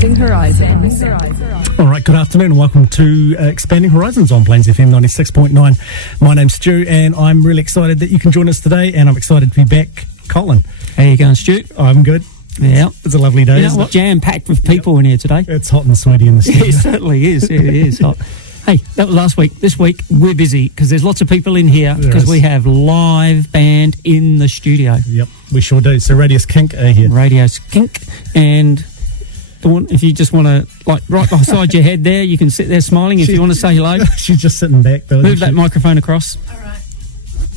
Expanding Horizons. All right, good afternoon and welcome to Expanding Horizons on Plains FM 96.9. My name's Stu and I'm really excited that you can join us today, and I'm excited to be back. Colin. How you going, Stu? I'm good. Yeah. It's a lovely day, isn't it? Jam-packed with people in here today. It's hot and sweaty in the studio. It certainly is. It is hot. Hey, that was last week. This week, we're busy because there's lots of people in here because we have live band in the studio. Yep, we sure do. So Radius Kink are here. Radius Kink. And Dawn, if you just want to, like, right beside your head there, you can sit there smiling if you want to say hello. She's just sitting back, though. Move that microphone across. All right.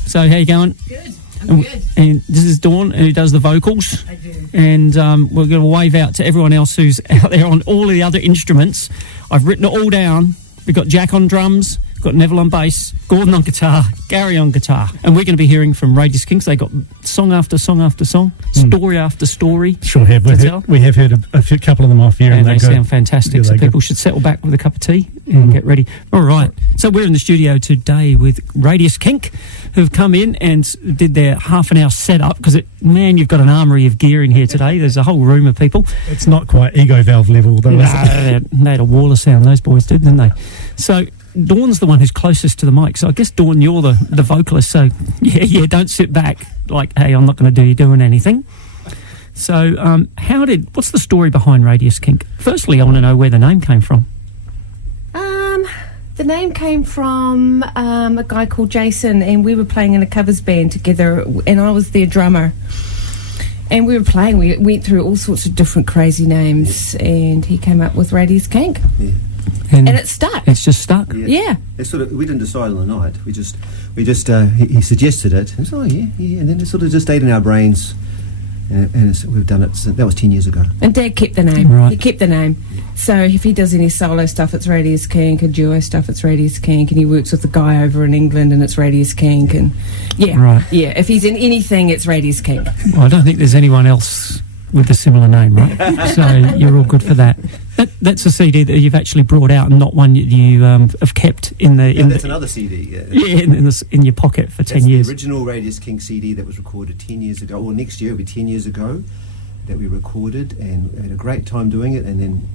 So, how you going? Good. I'm good. And this is Dawn, who does the vocals. I do. And we're going to wave out to everyone else who's out there on all of the other instruments. I've written it all down. We've got Jack on drums, got Neville on bass, Gordon on guitar, Gary on guitar. And we're going to be hearing from Radius Kink. They got song after song after song, story after story. Sure have. We have heard a couple of them off here. And they sound fantastic. Yeah, so people should settle back with a cup of tea and get ready. All right. So we're in the studio today with Radius Kink, who've come in and did their half-an-hour setup, because, man, you've got an armoury of gear in here today. There's a whole room of people. It's not quite ego valve level, though, is it? They had a wall of sound, those boys did, didn't they? So Dawn's the one who's closest to the mic. So I guess, Dawn, you're the vocalist. So, yeah, don't sit back like, hey, I'm not going to do you doing anything. So what's the story behind Radius Kink? Firstly, I want to know where the name came from. The name came from a guy called Jason, and we were playing in a covers band together, and I was their drummer. And we were playing, we went through all sorts of different crazy names, and he came up with Radius Kink. Yeah. And it stuck. It's just stuck. Yeah. It's sort of, we didn't decide on the night. We just he suggested it. And so, and then it sort of just stayed in our brains. And we've done it. That was 10 years ago. And Dad kept the name. Right. He kept the name. So if he does any solo stuff, it's Radius Kink. And duo stuff, it's Radius Kink. And he works with a guy over in England, and it's Radius Kink. And if he's in anything, it's Radius Kink. Well, I don't think there's anyone else with a similar name, right? So you're all good for that. That's a CD that you've actually brought out, and not one you have kept in the. That's another CD. In your pocket for 10 years. The original Radius Kink CD that was recorded 10 years ago, or next year it'll be 10 years ago, that we recorded, and had a great time doing it, and then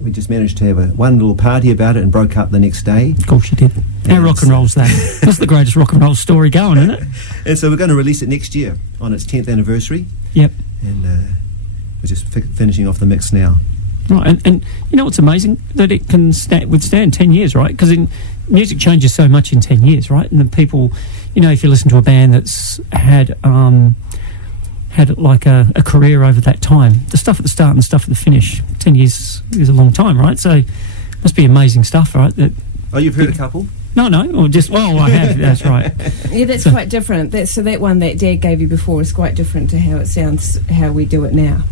we just managed to have one little party about it and broke up the next day. Of course you did. How rock and roll's that? That's the greatest rock and roll story going, isn't it? And so we're going to release it next year on its 10th anniversary. Yep. And we're just finishing off the mix now. Right, and you know what's amazing? That it can withstand 10 years, right? Because music changes so much in 10 years, right? And then people, if you listen to a band that's had like a career over that time, the stuff at the start and the stuff at the finish, 10 years is a long time, right? So it must be amazing stuff, right? You've heard a couple? No, or just, I have, that's right. Yeah, that's quite different. That one that Dad gave you before is quite different to how it sounds, how we do it now,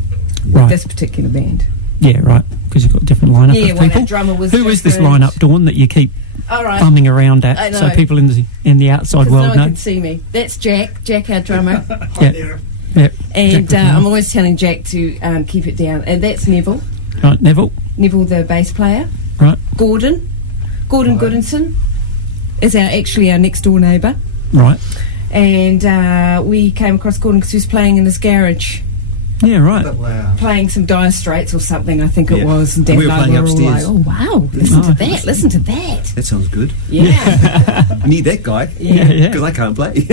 with this particular band. Yeah, right, because you've got a different lineup of people. That drummer was Who is this lineup, Dawn, that you keep bumming around at, so people in the outside world know? No one can see me. That's Jack, our drummer. Yeah. And I'm always telling Jack to keep it down. And that's Neville. Right, Neville, the bass player. Right. Gordon Goodinson is our next door neighbour. Right. And we came across Gordon because he was playing in his garage. Yeah, right. Playing some Dire Straits or something, I think it was. And we were playing upstairs. All like, oh, wow, listen to that. That sounds good. Yeah. I need that guy. Yeah. Because I can't play.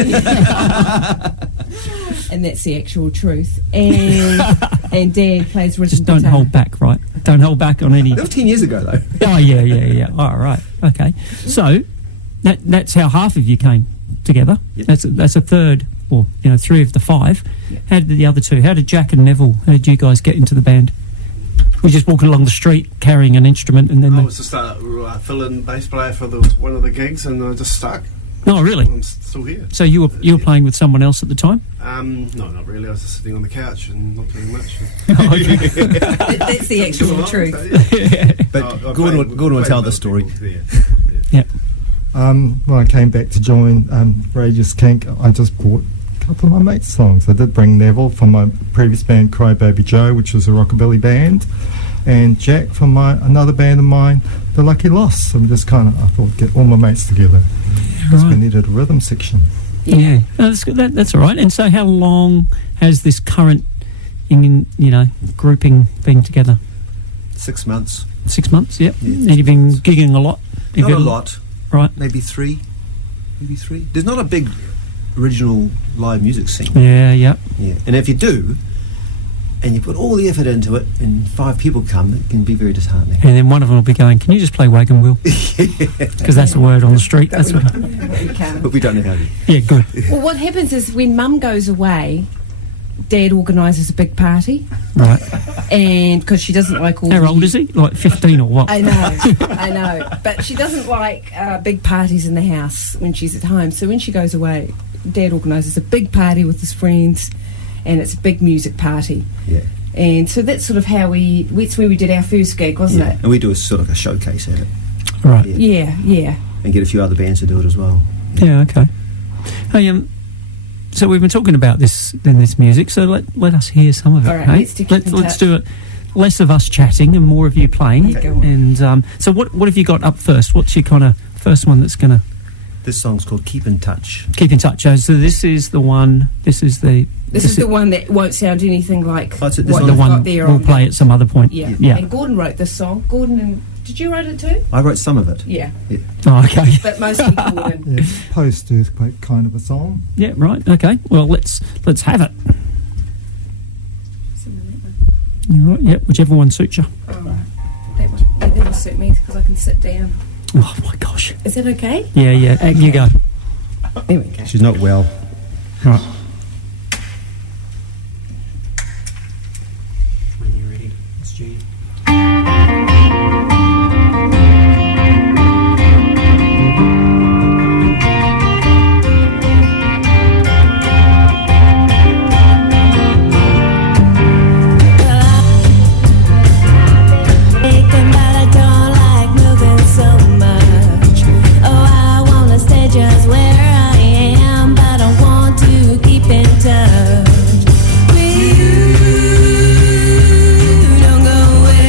And that's the actual truth. And Dad plays rhythm Just don't guitar. hold back, right? Don't hold back on any... That was 10 years ago, though. Oh, yeah. All right, okay. So, that's how half of you came together. Yep. That's a third, or, 3 of the 5. Yep. How did the other 2, how did Jack and Neville, how did you guys get into the band? We're just walking along the street carrying an instrument, and then... I was just a fill-in bass player for one of the gigs, and I just stuck. Oh, really? I'm still here. So you were playing with someone else at the time? No, not really. I was just sitting on the couch and not doing much. That's the actual truth. But Gordon will tell the story. Yeah. When I came back to join Radius Kink, I just brought a couple of my mates' songs. I did bring Neville from my previous band, Crybaby Joe, which was a rockabilly band, and Jack from another band of mine, The Lucky Lost. So I thought, get all my mates together. Because we needed a rhythm section. Yeah, that's good. That's all right. And so, how long has this current, grouping been together? 6 months. 6 months, yep. Yeah. And you've been gigging a lot? You've Not a got lot. Right. Maybe three. There's not a big original live music scene. Yeah. Yeah. And if you do, and you put all the effort into it, and 5 people come, it can be very disheartening. And then one of them will be going, can you just play Wagon Wheel? Because that's the word on the street. That's what. But we don't know how to. Yeah, good. Well, what happens is when Mum goes away, Dad organises a big party, Right. and because she doesn't like all. How old is he? Like 15 or what? I know, but she doesn't like big parties in the house when she's at home. So when she goes away, Dad organises a big party with his friends, and it's a big music party. Yeah. And so that's sort of how that's where we did our first gig, wasn't it? And we do a sort of a showcase at it. Right. Yeah. And get a few other bands to do it as well. Yeah, okay. Hey, so we've been talking about this music, so let us hear some of it. All right, hey? let's keep in Let's touch. do it. Less of us chatting and more of you playing. Yeah, go on. And so what have you got up first? What's your kind of first one that's going to This song's called Keep in Touch. keep in touch? So this is the one. This is the one that won't sound anything like Oh, it's this what one. the you've one got there we'll on play at some other point. Yeah. Yeah. And Gordon wrote this song. Gordon, and did you write it too? I wrote some of it. Yeah. Oh, okay. But mostly Gordon. Yeah, post-earthquake kind of a song. Yeah. Right. Okay. Well, let's have it. You're right. Yep. Whichever one suits you. That one. Yeah, that'll suit me because I can sit down. Oh my gosh. Is that okay? Yeah. You go. There we go. She's not well. Right. When you're ready, it's G. Just where I am, but I want to keep in touch with you. Don't go away.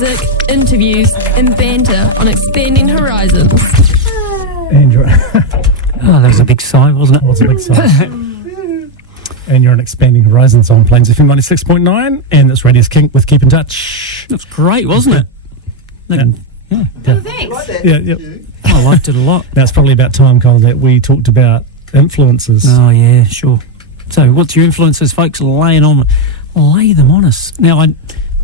music, interviews, and banter on Expanding Horizons. And Oh, that was a big sigh, wasn't it? what's a big sigh? And you're on Expanding Horizons on Plains FM 96.9, and this radio's Kink with Keep in Touch. That's great, wasn't it? Yeah. Yeah. Oh, thanks. Yeah. I liked it a lot. Now it's probably about time, Cole, that we talked about influences. Oh, yeah, sure. So what's your influences, folks? Lay them on us. Now,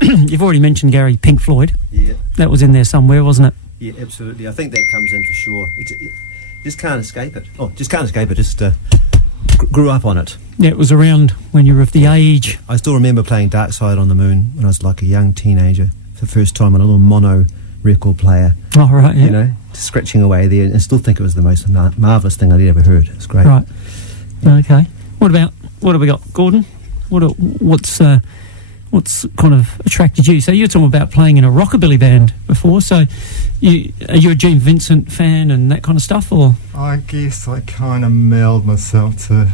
you've already mentioned, Gary, Pink Floyd. Yeah, That was in there somewhere, wasn't it? yeah, absolutely. I think that comes in for sure. Just can't escape it. Oh, just can't escape it. Just grew up on it. Yeah, it was around when you were of the age. I still remember playing Dark Side on the Moon when I was like a young teenager for the first time on a little mono record player. Oh, right, yeah. You know, scratching away there, and still think it was the most marvellous thing I'd ever heard. It's great. Right. Okay. What have we got, Gordon? What's kind of attracted you? So you're talking about playing in a rockabilly band before. So are you a Gene Vincent fan and that kind of stuff, or? I guess I kind of melded myself to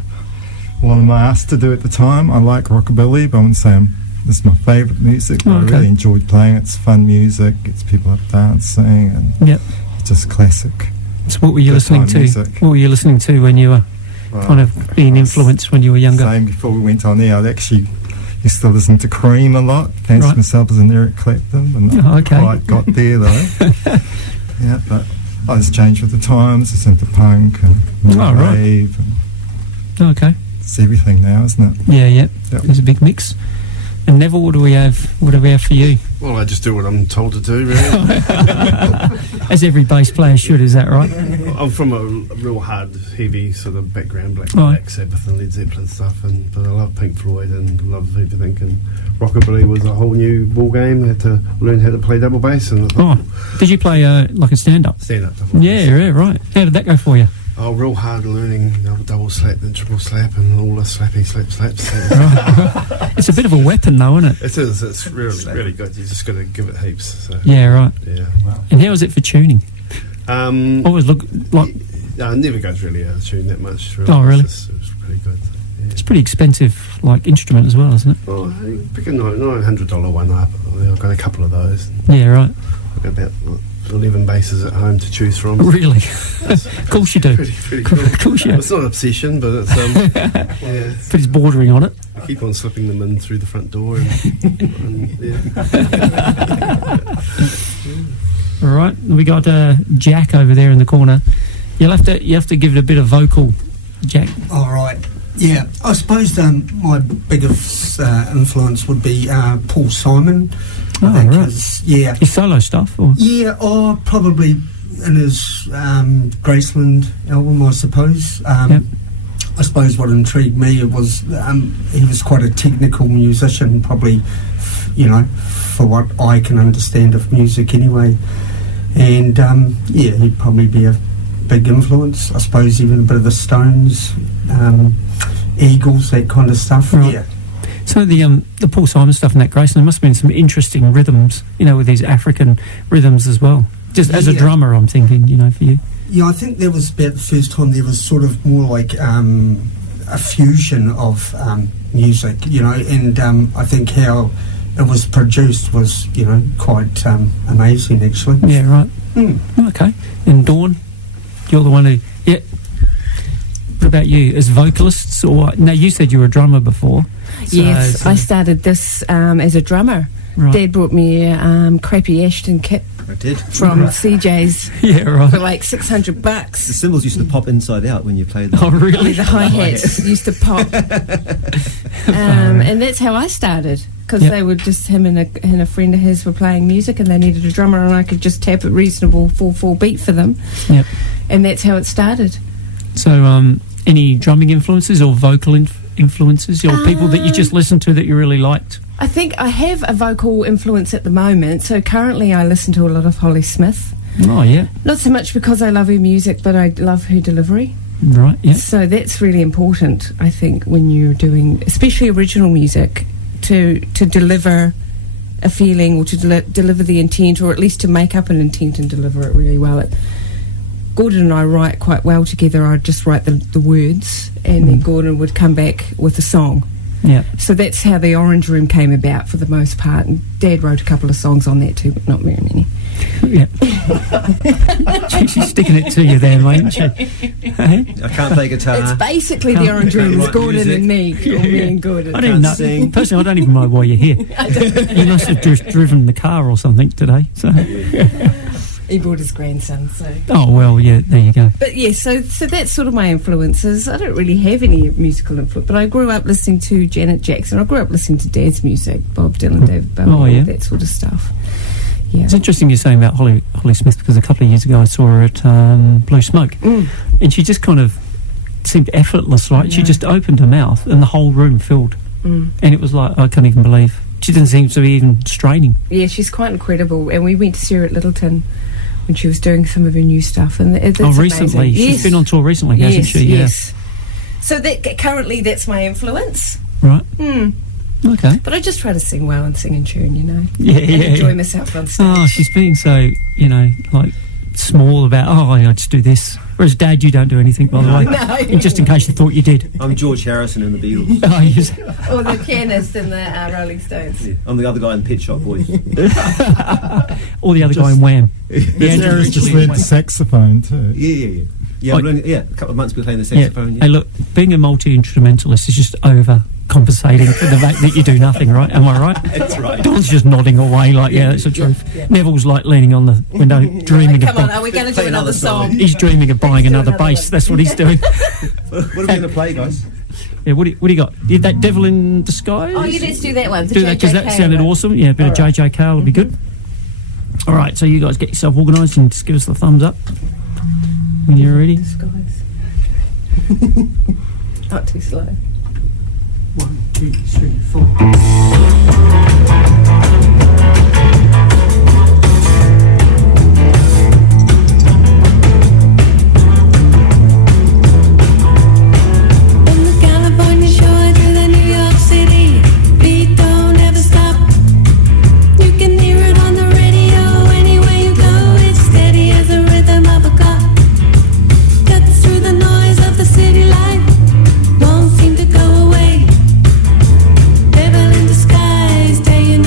what I'm asked to do at the time. I like rockabilly, but I wouldn't say this is my favourite music. But I really enjoyed playing it. It's fun music, gets people up dancing, and it's just classic. So what were you listening to? Music. What were you listening to when you were kind of being influenced when you were younger? Same before we went on there. I actually used to listen to Cream a lot. Fancy myself as an Eric Clapton, and not quite got there though. Yeah, but I just changed with the times. It's into punk and rave. And okay. it's everything now, isn't it? Yeah. Yep. There's a big mix. And Neville, what do we have for you? Well, I just do what I'm told to do, really. As every bass player should, is that right? I'm from a real hard, heavy sort of background, Black Sabbath and Led Zeppelin stuff, but I love Pink Floyd and love everything. And rockabilly was a whole new ball game. I had to learn how to play double bass. And did you play like a stand-up? Stand-up. Yeah, right. How did that go for you? Oh, real hard learning double slap and triple slap and all the slappy slaps. It's a bit of a weapon, though, isn't it? It is. It's really good. You just got to give it heaps. So. Yeah, right. Yeah. Wow. And how is it for tuning? Always look like. It never goes really out of tune that much. Really. Oh, really? It's pretty good. Yeah. It's a pretty expensive, instrument as well, isn't it? Oh, pick a $900 one up. I've got a couple of those. Yeah, right. I've got about 11 basses at home to choose from. Really? Of course you do. Pretty cool. Of course you do. It's not an obsession, but it's yeah. But it's bordering on it. I keep on slipping them in through the front door. And All right, we got Jack over there in the corner. You have to give it a bit of vocal, Jack. All right. Yeah, I suppose my biggest influence would be Paul Simon. Oh, right. Yeah. His solo stuff? Or? Yeah, probably in his Graceland album, I suppose. Yep. I suppose what intrigued me was he was quite a technical musician, probably, for what I can understand of music anyway. And, he'd probably be a big influence. I suppose even a bit of the Stones, Eagles, that kind of stuff. Right. Yeah. So the Paul Simon stuff and that, Grayson, there must have been some interesting rhythms, with these African rhythms as well. Just as a drummer, I'm thinking, for you. Yeah, I think that was about the first time there was sort of more like a fusion of music, and I think how it was produced was, quite amazing, actually. Yeah, right. Okay. And Dawn, you're the one who... Yeah. What about you? As vocalists? Or now, you said you were a drummer before. Yes, I started this as a drummer. Right. Dad brought me a crappy Ashton kit. I did. From CJ's. Yeah, right. For like $600. The cymbals used to pop inside out when you played them. Oh, really? Yeah, the hi-hats used to pop. And that's how I started. Because they were just, him and a friend of his were playing music and they needed a drummer and I could just tap a reasonable 4/4 beat for them. Yep. And that's how it started. So, any drumming influences or vocal influences or people that you just listened to that you really liked? I think I have a vocal influence at the moment. So currently I listen to a lot of Holly Smith. Oh, yeah. Not so much because I love her music, but I love her delivery. Right, yeah. So that's really important, I think, when you're doing, especially original music, to deliver a feeling or to deliver the intent, or at least to make up an intent and deliver it really well. Gordon and I write quite well together. I'd just write the words and then Gordon would come back with a song. Yeah. So that's how the Orange Room came about for the most part. And Dad wrote a couple of songs on that too, but not very many. Yeah. She's sticking it to you there, mate, isn't she? Hey? I can't play guitar. It's basically the Orange Room. It's write Gordon music. and me, or me and Gordon. I don't even know. sing. Personally, I don't even know why you're here. You must have just driven the car or something today. So. He brought his grandson, so. Oh, well, yeah, there you go. But yeah, so that's sort of my influences. I don't really have any musical influence, but I grew up listening to Janet Jackson. I grew up listening to Dad's music, Bob Dylan, David Bowie, Oh, yeah. all that sort of stuff. Yeah. It's interesting you're saying about Holly Smith, because a couple of years ago I saw her at Blue Smoke, and she just kind of seemed effortless, right? She just opened her mouth and the whole room filled. And it was like, I can't even believe. She didn't seem to be even straining. Yeah, she's quite incredible. And we went to see her at Littleton when she was doing some of her new stuff. And that's recently. amazing. She's been on tour recently, hasn't she? Yes. So currently that's my influence. Right. Okay. But I just try to sing well and sing in tune, you know. Yeah, and enjoy myself on stage. Oh, she's being so, like small about, I just do this. Whereas, Dad, you don't do anything, by the way. No. And just in case you thought you did. I'm George Harrison in the Beatles. Oh, yes. Or the pianist in the Rolling Stones. Yeah, I'm the other guy in Pet Shop Boys. Or the other guy in Wham. Sarah's just learned saxophone too. Yeah. Yeah, Like- a couple of months playing the Yeah. saxophone. Hey, look, being a multi-instrumentalist is just overcompensating for the fact that you do nothing, right? Am I right? That's right. Dawn's just nodding away like, yeah, that's the truth. Yeah. Neville's like leaning on the window, dreaming Come of... on, are we going to do Play another another song? song. He's dreaming of buying Let's do another another bass. one. That's what he's doing. What are we going to play, guys? Yeah, what do you got? Did that Devil in Disguise? Oh, yeah, let's do that one. The Do that, because that JJK sounded one. awesome. Yeah, a bit of All right. JJ Cale would be good. All right, so you guys get yourself organised and just give us the thumbs up when you're ready. Disguise. Not too slow. 1, 2, 3, 4. From the California shore to the New York City, beat don't ever stop. You can hear it on the radio anywhere you go. It's steady as the rhythm of a clock. Cuts through the noise of the city life, won't seem to go away. Devil in disguise, tell you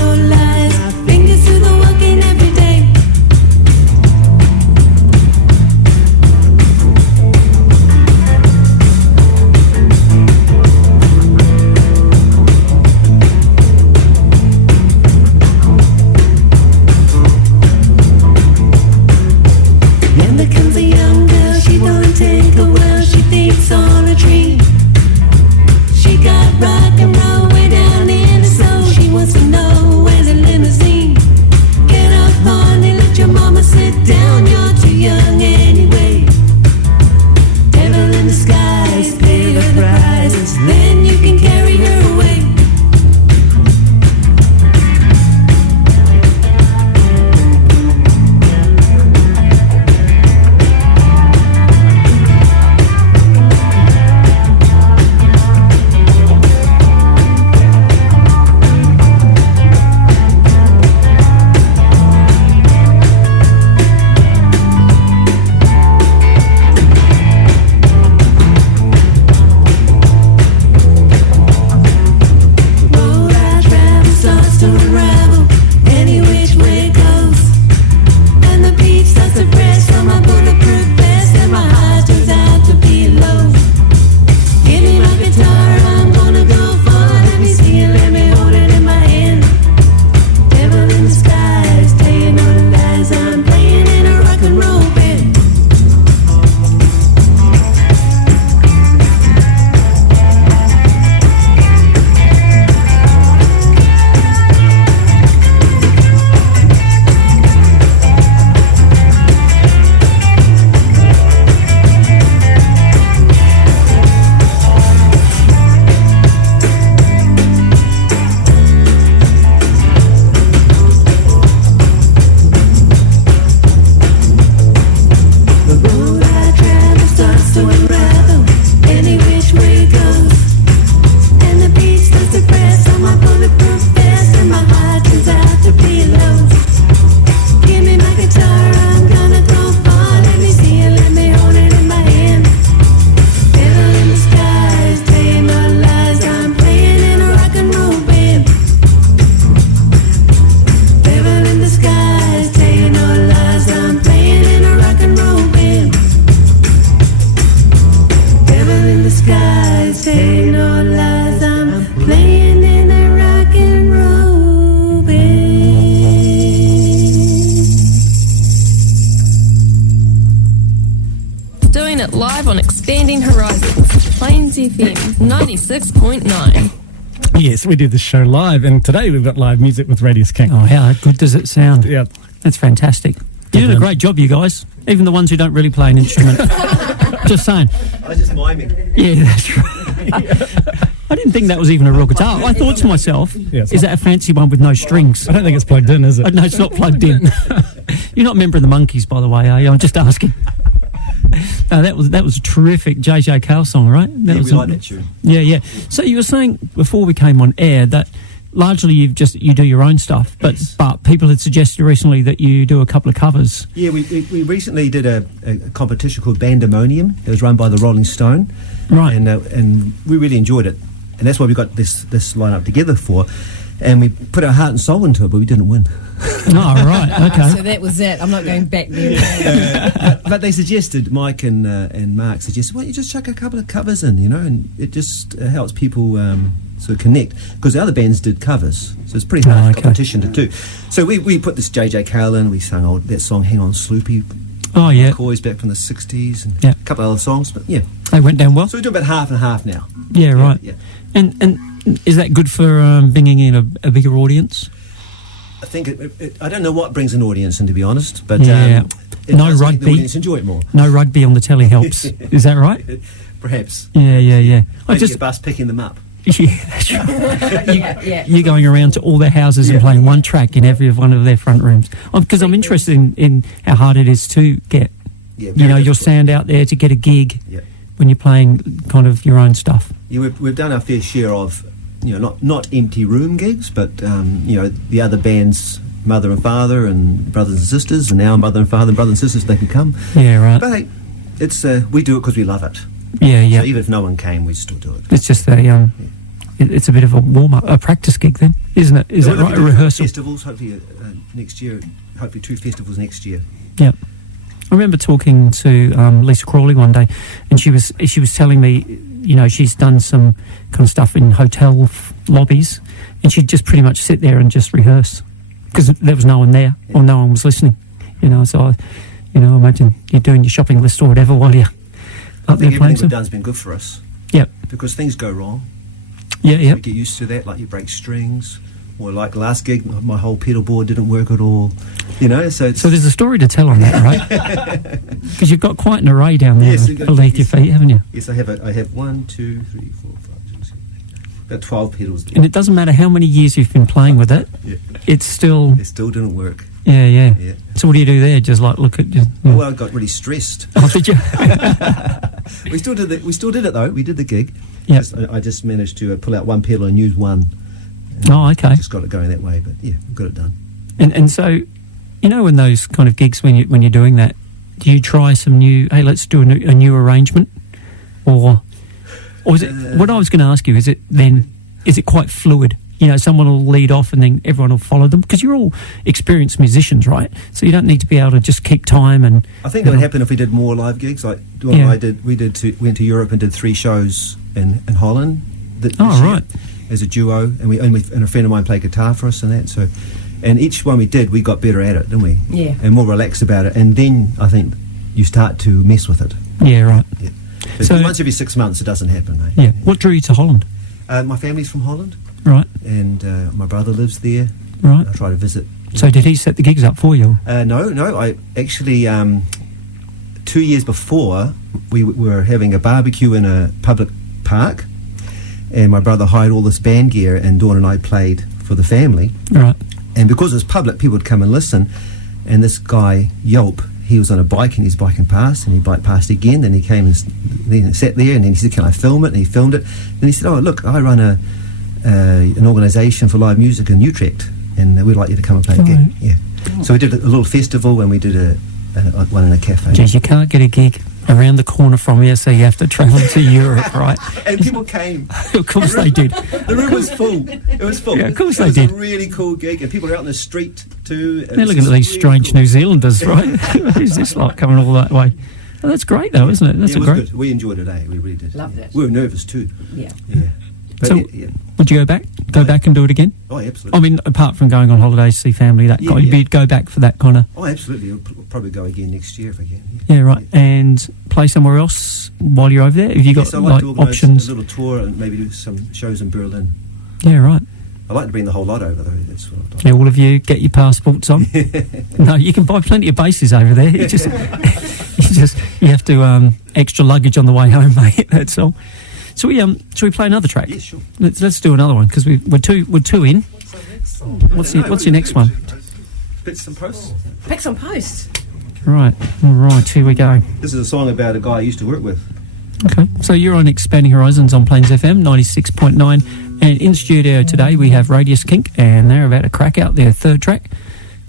playing it live on Expanding Horizons, Plains FM 96.9. Yes, we do this show live, and today we've got live music with Radius Kink. Oh, how good does it sound? Yeah. That's fantastic. You did a great job, you guys. Even the ones who don't really play an instrument. Just saying. I was just miming. Yeah, that's right. I didn't think that was even a real guitar. I thought to myself, is that a fancy one with no strings? I don't think it's plugged in, is it? No, it's not plugged in. You're not a member of the Monkees, by the way, are you? I'm just asking. No, that was a terrific JJ Cale song, right? We like that tune. Yeah. So you were saying before we came on air that largely you do your own stuff, but Yes. but people had suggested recently that you do a couple of covers. Yeah, we recently did a competition called Bandemonium. It was run by the Rolling Stone, Right. And we really enjoyed it, and that's why we got this lineup together for. And we put our heart and soul into it, but we didn't win. Oh, right, okay. So that was it. I'm not going back there. But they suggested, Mike and Mark suggested, why don't you just chuck a couple of covers in, and it just helps people sort of connect, because the other bands did covers, so it's pretty hard competition to do. So we put this JJ Cale in, we sung that song Hang On Sloopy, Oh, yeah. McCoy's back from the 60s, and Yeah. a couple of other songs, but yeah. They went down well? So we're doing about half and half now. Yeah, right. Yeah. And is that good for bringing in a bigger audience? I think I don't know what brings an audience in, to be honest, but Yeah. it No does make rugby. the audience enjoy it more. No rugby on the telly helps. Is that right? Perhaps. Yeah. I Maybe just a bus picking them up. yeah, that's right. Yeah. You're going around to all their houses and playing one track in every one of their front rooms. Because I'm interested in how hard it is to get Yeah, your difficult. sound out there, to get a gig Yeah. when you're playing kind of your own stuff. Yeah, we've done our fair share of, not empty room gigs, but the other bands, mother and father and brothers and sisters, and our mother and father and brothers and sisters, they can come. Yeah, right. But hey, it's we do it because we love it. Yeah. So even if no one came, we still do it. It's just it's a bit of a warm-up, a practice gig then, isn't it? Is We're that right? A looking to do rehearsal? Festivals, hopefully next year. Hopefully 2 festivals next year. Yeah. I remember talking to Lisa Crawley one day, and she was telling me, she's done some kind of stuff in hotel lobbies, and she'd just pretty much sit there and just rehearse because there was no one there or no one was listening. So I imagine you're doing your shopping list or whatever while you're I up there think playing everything some. we've done's been good for us. Yep. Because things go wrong. Yeah. We get used to that, like you break strings, or like last gig, my whole pedal board didn't work at all. So it's... So there's a story to tell on that, right? Because you've got quite an array down there Yes, beneath your feet, haven't you? Yes, I have 1, 2, 3, 4, 5, 6, 7, 8, 9, about 12 pedals there. And it doesn't matter how many years you've been playing with it, Yeah. it still... It still didn't work. Yeah. Yeah. So what do you do there? Just like look at... Well, I got really stressed. Oh, did you? We still did it though. We did the gig. Yep. I just managed to pull out one pedal and use one. Oh, okay. Just got it going that way, but yeah, we got it done. And so, in those kind of gigs when you're doing that, do you try some new? Hey, let's do a new arrangement, or is it? What I was going to ask you is it quite fluid? Someone will lead off and then everyone will follow them, because you're all experienced musicians, right? So you don't need to be able to just keep time. And I think it would happen if we did more live gigs. Like Dawn and I did. We went to Europe and did 3 shows in Holland. This year right. As a duo, and a friend of mine played guitar for us and that. So, and each one we did, we got better at it, didn't we? Yeah. And more relaxed about it. And then I think you start to mess with it. Yeah, right. Yeah. But So- once every 6 months, it doesn't happen. Eh? Yeah. What drew you to Holland? My family's from Holland, Right. and my brother lives there. Right. I try to visit. So did he set the gigs up for you? No. I actually 2 years before we were having a barbecue in a public park, and my brother hired all this band gear, and Dawn and I played for the family. Right. And because it was public, people would come and listen. And this guy Yelp, he was on a bike and he's biking past, and he biked past again. Then he came and then sat there, and then he said, "Can I film it?" And he filmed it. Then he said, "Oh, look, I run an organisation for live music in Utrecht, and we'd like you to come and play a gig." Right. Yeah. So we did a little festival, and we did one in a cafe. Geez, you can't get a gig around the corner from here, so you have to travel to Europe, right? And people came. Of course they did. The room was full. It was full. Yeah, of course it they was did. a really cool gig, and people are out in the street too. They're looking at these strange New Zealanders, right? Who's this like coming all that way? Oh, that's great, though, isn't it? That's it was great. good. We enjoyed it, eh? We really did. Loved it. We were nervous too. Yeah. Yeah. But So- yeah. Would you go back? Go back and do it again? Oh, absolutely. I mean, apart from going on holidays, see family, that Yeah, kind. yeah. You'd go back for that kind of. Oh, absolutely. I'll probably go again next year if I can. Yeah, right. And play somewhere else while you're over there. Have you got Yes, I'd like to organise options? a little tour and maybe do some shows in Berlin. Yeah, right. I'd like to bring the whole lot over though. That's what I've done. Yeah, all of you get your passports on. No, you can buy plenty of bases over there. You just, you have to extra luggage on the way home, mate. That's all. So should we play another track? Yeah, sure. Let's do another one because we're two in. What's your next one? Bits and posts. Picks on post. Right, all right. Here we go. This is a song about a guy I used to work with. Okay, so you're on Expanding Horizons on Plains FM 96.9, and in studio today we have Radius Kink, and they're about to crack out their third track.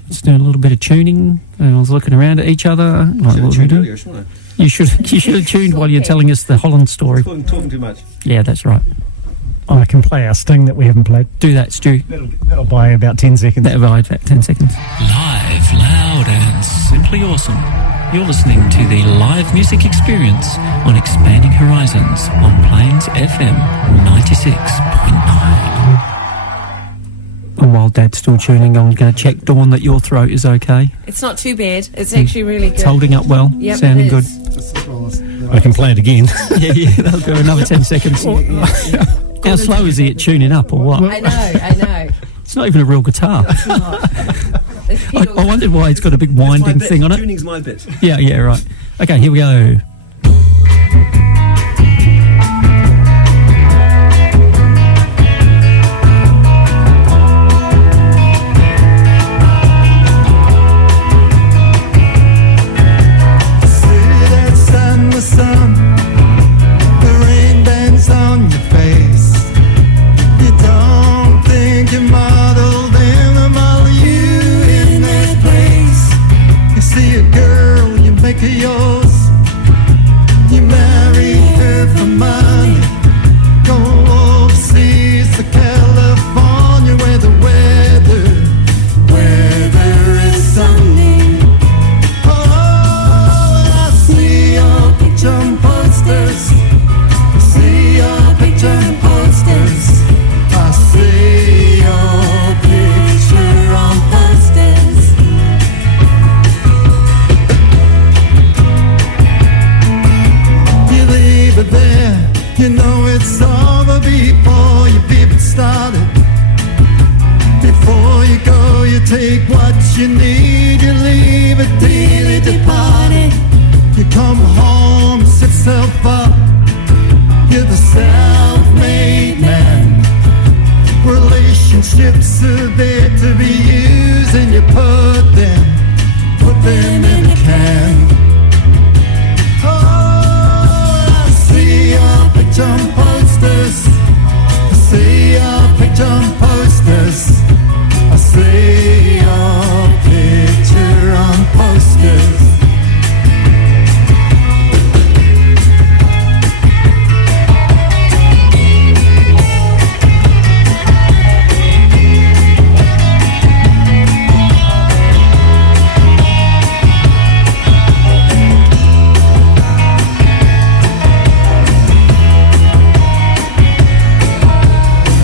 Just doing a little bit of tuning, and I was looking around at each other. Like, Should have what tuned we do? earlier, shouldn't You should have tuned while you're telling us the Holland story. I? Talking too much. Yeah, that's right. I can play our sting that we haven't played. Do that, Stu. That'll buy about 10 seconds. That'll buy about 10 seconds. Live, loud, and simply awesome. You're listening to the live music experience on Expanding Horizons on Plains FM 96.9. And while Dad's still tuning, I'm going to check, Dawn, that your throat is okay. It's not too bad. It's actually really It's good. holding up well, Yep, sounding it good. is. I can play it again. Yeah, that'll do another 10 seconds. How slow is he at tuning up or what? I know. It's not even a real guitar. It's not. It's I pedals. wondered why it's got a big winding thing on it. Tuning's my bit. Yeah, right. Okay, here we go. The sun, the rain bands on your face. You don't think you modeled them, all you in that place. You see a girl, you make her yours. You marry her for money. Go overseas to California where the weather is sunny. On posters, see your picture on posters. I see your picture on posters. You leave it there, you know it's over before you've even started. Before you go, you take what you need, you leave it dearly departed. You come home, set yourself up. You're the self-made man. Relationships are there to be used, and you put them in a can. Oh, I see your picture on posters. I see your picture on posters. I see your picture on posters.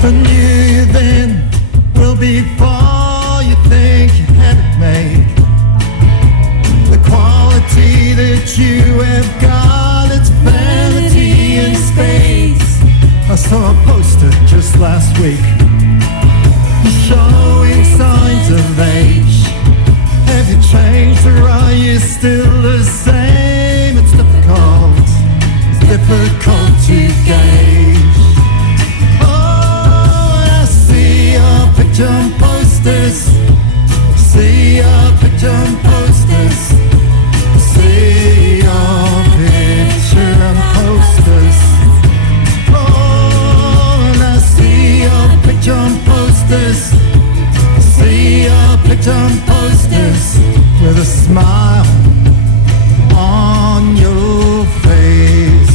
I knew you then, well before you think you had it made. The quality that you have got, it's vanity in space. I saw a poster just last week, showing signs of age. Have you changed or are you still the same? It's difficult to gauge. Picture on posters, see your picture on posters, see your picture on posters. Oh, and I see your picture on posters, see your picture on posters, with a smile on your face.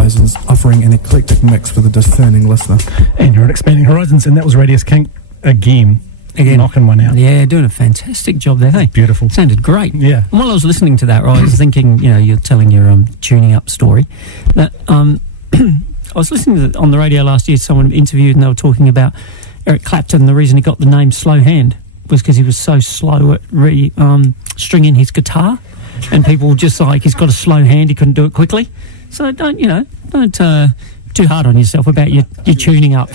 Horizons, offering an eclectic mix for the discerning listener. And you're at Expanding Horizons, and that was Radius Kink again. Knocking one out. Yeah, doing a fantastic job there, hey? Beautiful. Sounded great. Yeah. And while I was listening to that, right, I was thinking, you're telling your tuning up story. That I was listening on the radio last year, someone interviewed and they were talking about Eric Clapton. The reason he got the name Slow Hand was because he was so slow at stringing his guitar, and people were just like, he's got a slow hand, he couldn't do it quickly. So don't too hard on yourself about your tuning up.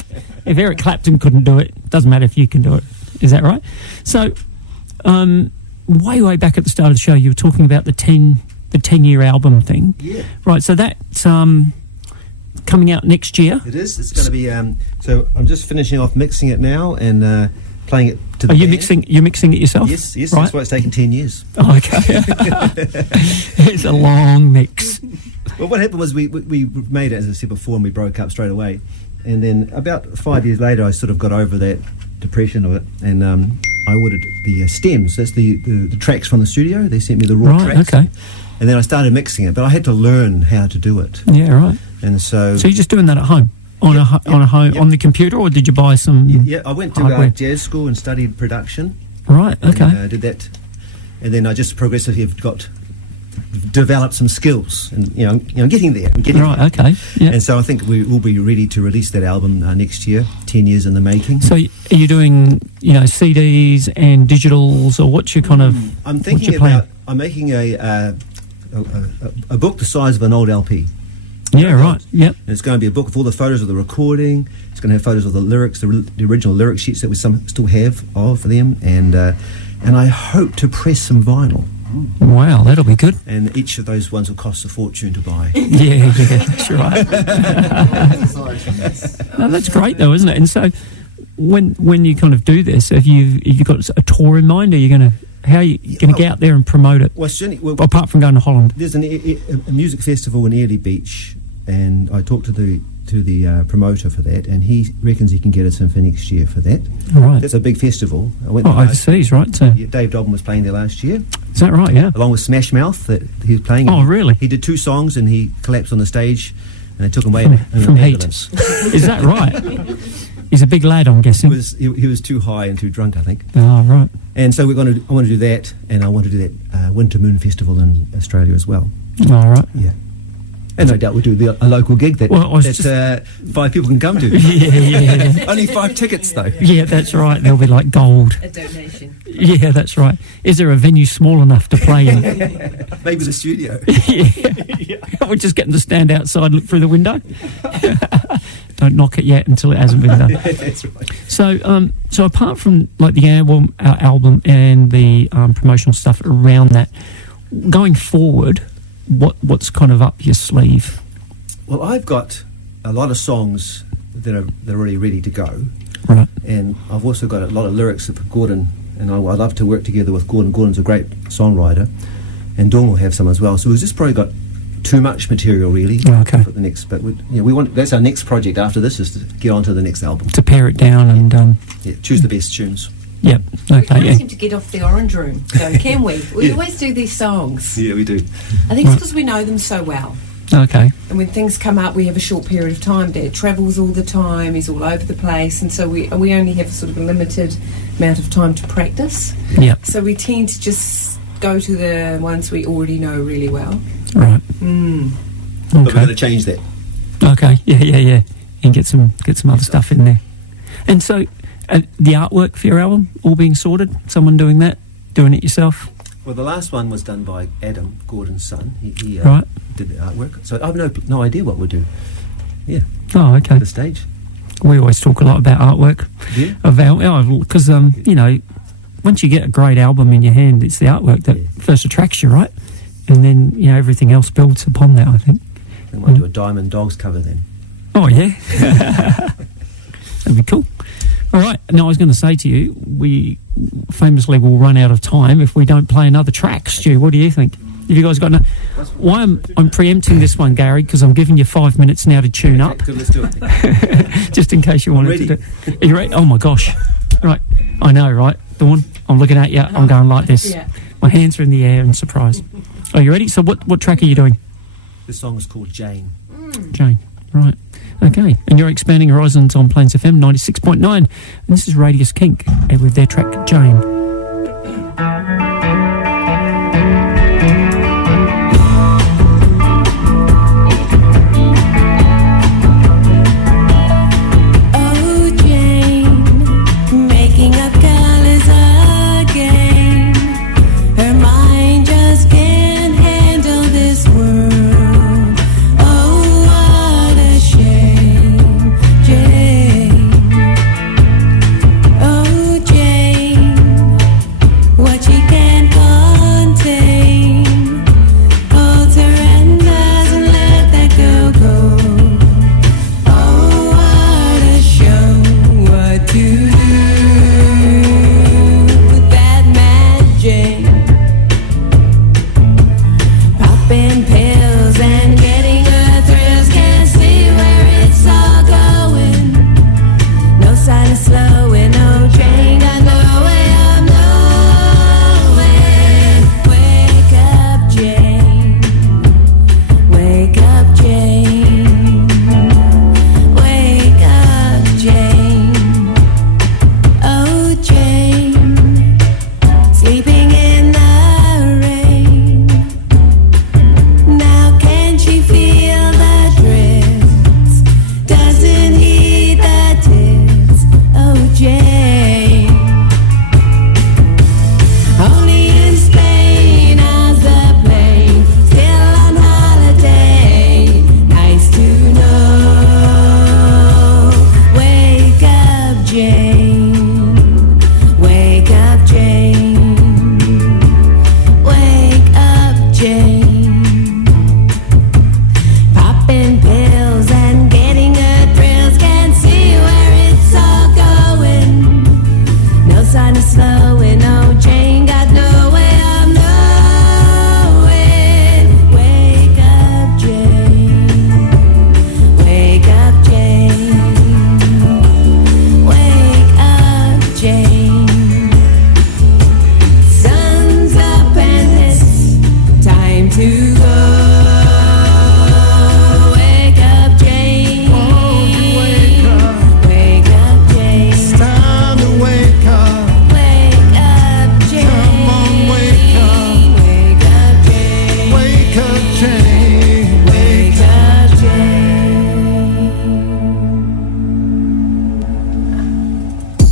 If Eric Clapton couldn't do it, doesn't matter if you can do it. Is that right? So, way back at the start of the show, you were talking about the 10-year album thing. Yeah. Right. So that's coming out next year. It is. It's going to be. So I'm just finishing off mixing it now and playing it to the Are you band. mixing? You're mixing it yourself? Yes. Right? That's why it's taken 10 years. Oh, okay. It's a long mix. Well, what happened was we made it, as I said before, and we broke up straight away. And then about 5 years later, I sort of got over that depression of it, and I ordered the stems. That's the tracks from the studio. They sent me the raw tracks. Okay. And then I started mixing it, but I had to learn how to do it. Yeah. Right. And so you're just doing that at home on on the computer, or did you buy some? Yeah, I went to hardware? jazz school and studied production. Right. Okay. And, did that, and then I just progressively have developed some skills, and getting there. Right. Okay. Yeah. And so I think we will be ready to release that album next year. 10 years in the making. So are you doing CDs and digitals, or what's your kind of? I'm thinking about. I'm making a book the size of an old LP. Yeah. Right. Yep. And it's going to be a book with all the photos of the recording. It's going to have photos of the lyrics, the original lyric sheets that we still have of them, and I hope to press some vinyl. Wow, that'll be good. And each of those ones will cost a fortune to buy. Yeah, that's right. No, that's great though, isn't it? And so, when you kind of do this, have you got a tour in mind? How are you going to get out there and promote it? Well, apart from going to Holland, there's a music festival in Airlie Beach, and I talked to the promoter for that, and he reckons he can get us in for next year for that. Right. That's a big festival. I went there overseas, right? So Dave Dobbin was playing there last year. Is that right? Yeah. Along with Smash Mouth that he was playing. Oh, really? He did 2 songs and he collapsed on the stage, and they took him away from heat. Is that right? He's a big lad, I'm guessing. He was too high and too drunk, I think. Oh, right. And so I want to do that, and I want to do that Winter Moon Festival in Australia as well. All right. Yeah. And no doubt we'll do a local gig that 5 people can come to. Yeah. Only 5 tickets, though. Yeah, that's right. They'll be like gold. A donation. Yeah, that's right. Is there a venue small enough to play in? Maybe the studio. Yeah. We're just getting to stand outside and look through the window. Don't knock it yet until it hasn't been done. That's right. So apart from like the album and the promotional stuff around that, going forward, what's kind of up your sleeve? Well, I've got a lot of songs that are already ready to go. Right. And I've also got a lot of lyrics for Gordon, and I'd love to work together with Gordon. Gordon's a great songwriter, and Dawn will have some as well. So we've just probably got too much material, really. Okay. For the next, but we want, that's our next project after this, is to get on to the next album. To pare it down and choose the best tunes. Yep. We Okay. can't seem to get off the orange room, though, can we? We always do these songs. Yeah, we do. I think it's because we know them so well. Okay. And when things come up, we have a short period of time. Dad travels all the time. He's all over the place, and so we only have sort of a limited amount of time to practice. Yep. So we tend to just go to the ones we already know really well. Right. But we're going to change that. Okay. Yeah. And get some other stuff in there. And so, the artwork for your album all being sorted. Someone doing that, doing it yourself. Well, the last one was done by Adam, Gordon's son. He Right. did the artwork. So I've no idea what we'll do. Yeah. Oh, okay. At the stage. We always talk a lot about artwork. Yeah. Because once you get a great album in your hand, it's the artwork that first attracts you, right? And then everything else builds upon that, I think. I might do a Diamond Dogs cover then. Oh yeah. That'd be cool. All right. Now I was going to say to you, we famously will run out of time if we don't play another track. Stu, what do you think? Have you guys got why I'm preempting this one, Gary, because I'm giving you 5 minutes now to tune up. Good, let's do it. Just in case you wanted to do it. Are you ready? Oh my gosh. Right. I know, right? Dawn, I'm looking at you. I'm going like this. Yeah. My hands are in the air in surprise. Are you ready? So what track are you doing? This song is called Jane. Jane, right. Okay, and you're expanding horizons on Plains FM 96.9, and this is Radius Kink with their track Jane.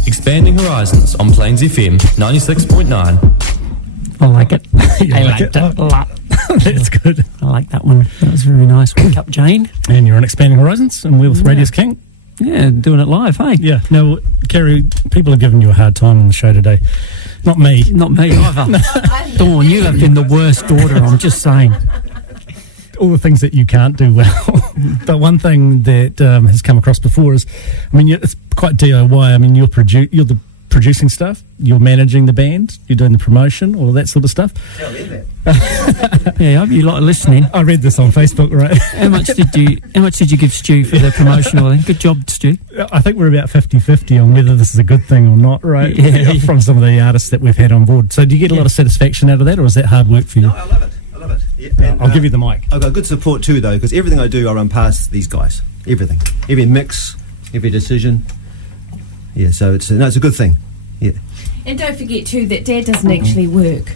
Expanding Horizons on Plains FM 96.9. I like it. I liked it a lot. That's good. I like that one. That was very nice. Wake up, Jane. And you're on Expanding Horizons, and we're with Radius Kink. Yeah, doing it live, hey? Yeah. Now, Kerry, people have given you a hard time on the show today. Not me. Not me either. Dawn, you have been the worst daughter, I'm just saying. All the things that you can't do well. But one thing that has come across before is, I mean, it's quite DIY. I mean, you're the producing stuff, you're managing the band, you're doing the promotion, all of that sort of stuff. Yeah, I read that. Yeah, I hope you lot are listening. I read this on Facebook, right? How much did you give Stu for the promotional thing? Good job, Stu. I think we're about 50-50 on whether this is a good thing or not, right? Yeah. From some of the artists that we've had on board. So do you get a lot of satisfaction out of that, or is that hard work for you? No, I love it. Yeah, and, I'll give you the mic. I've got good support too, though, because everything I do, I run past these guys. Everything. Every mix, every decision. Yeah, so it's a good thing. Yeah. And don't forget too that Dad doesn't actually work.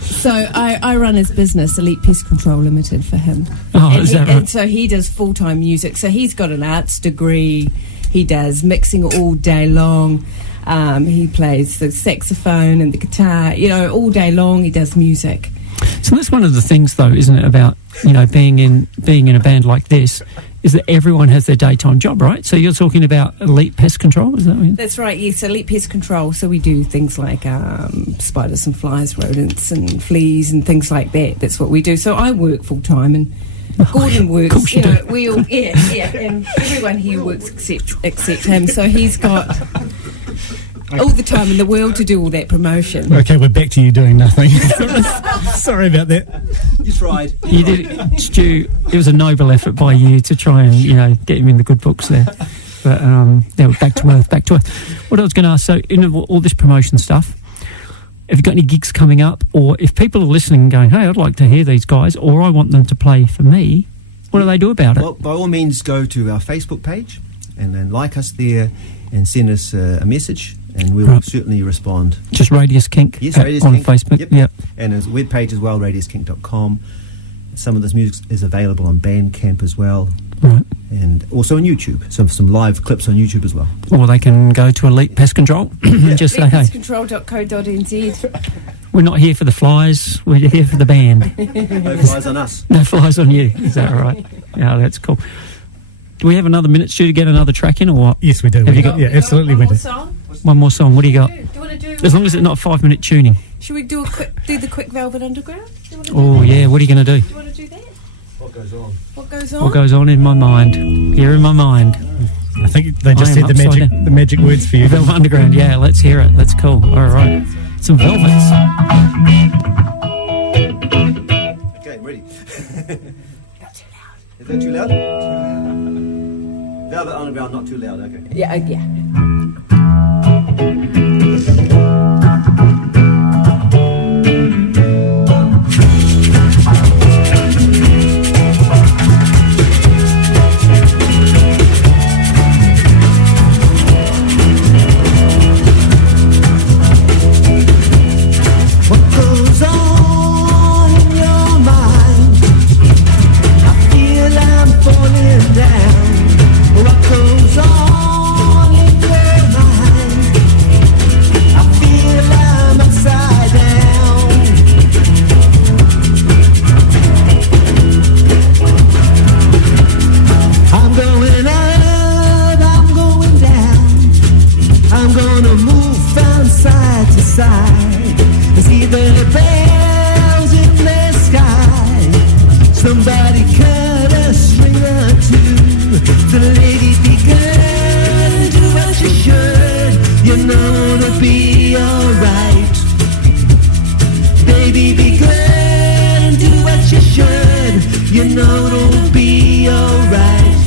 So I run his business, Elite Pest Control Limited, for him. Oh, is that right? And so he does full-time music. So he's got an arts degree. He does mixing all day long. He plays the saxophone and the guitar, all day long. He does music. So that's one of the things, though, isn't it, about being in a band like this, is that everyone has their daytime job, right? So you're talking about Elite Pest Control, is that what you mean? That's right, yes, Elite Pest Control. So we do things like spiders and flies, rodents and fleas and things like that. That's what we do. So I work full time, and Gordon works. Of course you do. We all, yeah, and everyone here works except him. So he's got all the time in the world to do all that promotion. Okay, we're back to you doing nothing. Sorry about that. You tried. You did, Stu. It was a noble effort by you to try and get him in the good books there. But back to earth. What I was going to ask, so in all this promotion stuff, Have you got any gigs coming up? Or if people are listening and going, hey, I'd like to hear these guys, or I want them to play for me, what do they do about it? Well, by all means, go to our Facebook page and then like us there and send us a message, and we will certainly respond. Just Radius Kink Yes, Radius on Kink. Facebook. Yep. And there's a webpage as well, radiuskink.com. Some of this music is available on Bandcamp as well. Right. And also on YouTube. Some live clips on YouTube as well. Or they can go to Elite Pest Control and just say, hey, Control.co.nz. we're not here for the flies, we're here for the band. No flies on us. No flies on you. Is that right? Yeah, that's cool. Do we have another minute, Stu, to get another track in, or what? Yes, we do. Have you got? Yeah, absolutely we do. One more song. What do you got? Do you want to do? As long as it's not 5-minute tuning. Should we do the quick Velvet Underground? Oh yeah. What are you going to do? Do you want to do that? What goes on? What goes on? What goes on in my mind? Here in my mind. I think they just I said am upside down. the magic words for you. Velvet Underground. Yeah, let's hear it. That's cool. All right. Some Velvets. Okay, I'm ready. Not too loud. Is that too loud? Velvet Underground, not too loud, okay. Yeah, yeah. What goes on in your mind? I feel I'm falling down. What goes on in your mind? I feel I'm upside down. I'm going up, I'm going down. I'm gonna move from side to side. See the bells in the sky. Somebody cut a string or two. The lady be good, do what you should. You know to be alright. Baby, be good and do what you should. You know to be alright.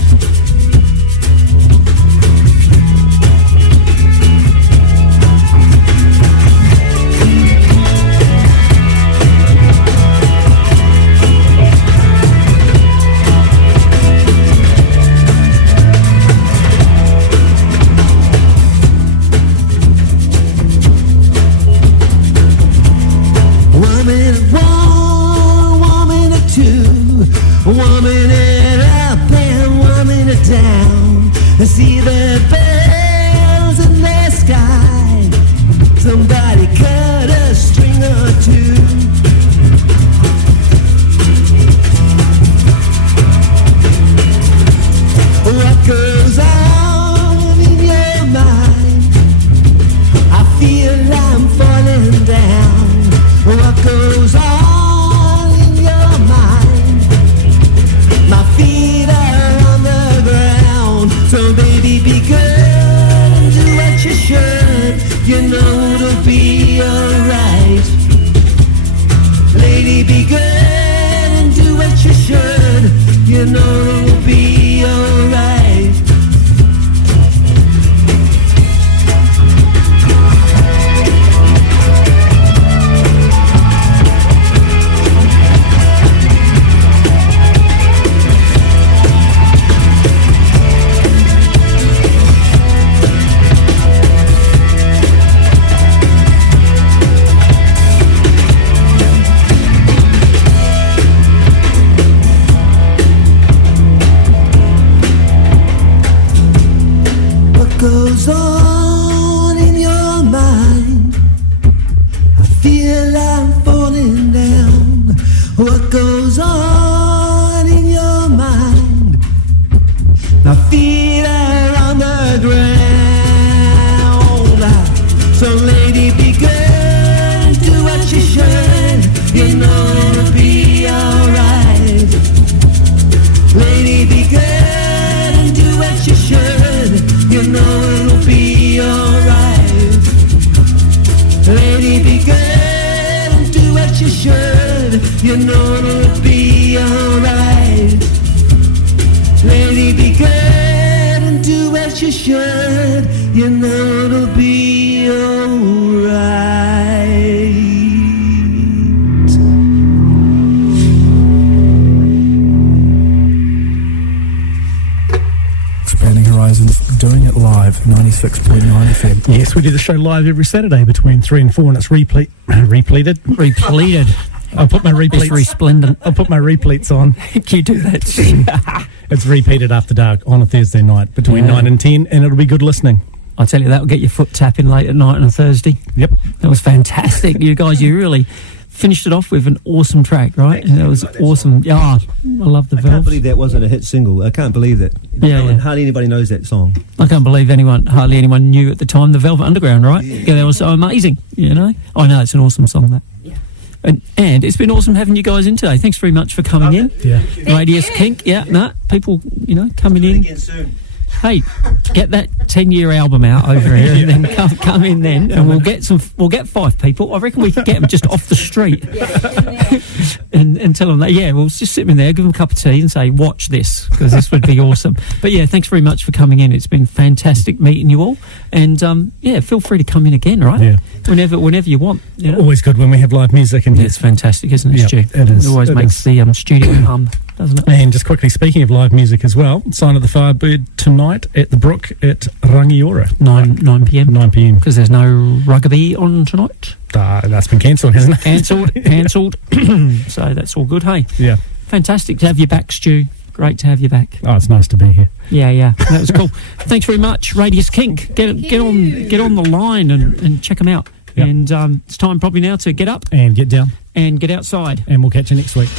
Woman at one, woman at two, woman at up and woman at down. I see the bells in the sky. Somebody cut a string or two. What goes on in your mind? I feel I'm falling down. What goes on in your mind? My feet are on the ground. So baby, be good and do what you should. You know to be alright. Lady, be good and do what you should. You know to be alright. What goes on in your mind? I feel I'm falling down. What goes on in your mind? My feet are on the ground. So lady, be good and do what you should. You know to be alright. Lady, be good and do what you should. You know it'll be alright. Lady, be good and do what you should. You know it'll be alright. Lady, be good and do what you should. You know it'll be alright. 96.9 FM. Yes, we do the show live every Saturday between 3 and 4, and it's repleted. I'll put my It's repletes. resplendent. I'll put my repletes on. Can you do that? It's repeated after dark on a Thursday night between 9 and 10, and it'll be good listening. I tell you, that will get your foot tapping late at night on a Thursday. Yep. That was fantastic. You guys, you really finished it off with an awesome track, right? And that was awesome. Yeah, I love the I can't Valves. believe that wasn't a hit single. I can't believe that. Yeah. Hardly anybody knows that song. I can't believe hardly anyone knew at the time the Velvet Underground, right? Yeah, that was so amazing, you know? I know, it's an awesome song, that. Yeah. And it's been awesome having you guys in today. Thanks very much for coming in. Yeah. Radius Kink, people, coming in. Again soon. Hey, get that 10-year album out over here, and then come in then, and we'll get 5 people. I reckon we could get them just off the street, and tell them that. Yeah, we'll just sit them in there, give them a cup of tea, and say, "Watch this," because this would be awesome. But yeah, thanks very much for coming in. It's been fantastic meeting you all, and feel free to come in again, right? Yeah. Whenever you want. You know? Always good when we have live music, and It's fantastic, isn't it, Yep, Stu? it is. It always It makes is. the studio hum, doesn't it? And just quickly, speaking of live music as well, Sign of the Firebird tonight at the Brook at Rangiora. 9 p.m. 9 p.m. Because there's no rugby on tonight. That's been cancelled, hasn't it? Cancelled. So that's all good, hey? Yeah. Fantastic to have you back, Stu. Great to have you back. Oh, it's nice to be here. Yeah, that was cool. Thanks very much, Radius Kink. Get on the line and check them out. Yep. And it's time probably now to get up And get down. and get outside. And we'll catch you next week.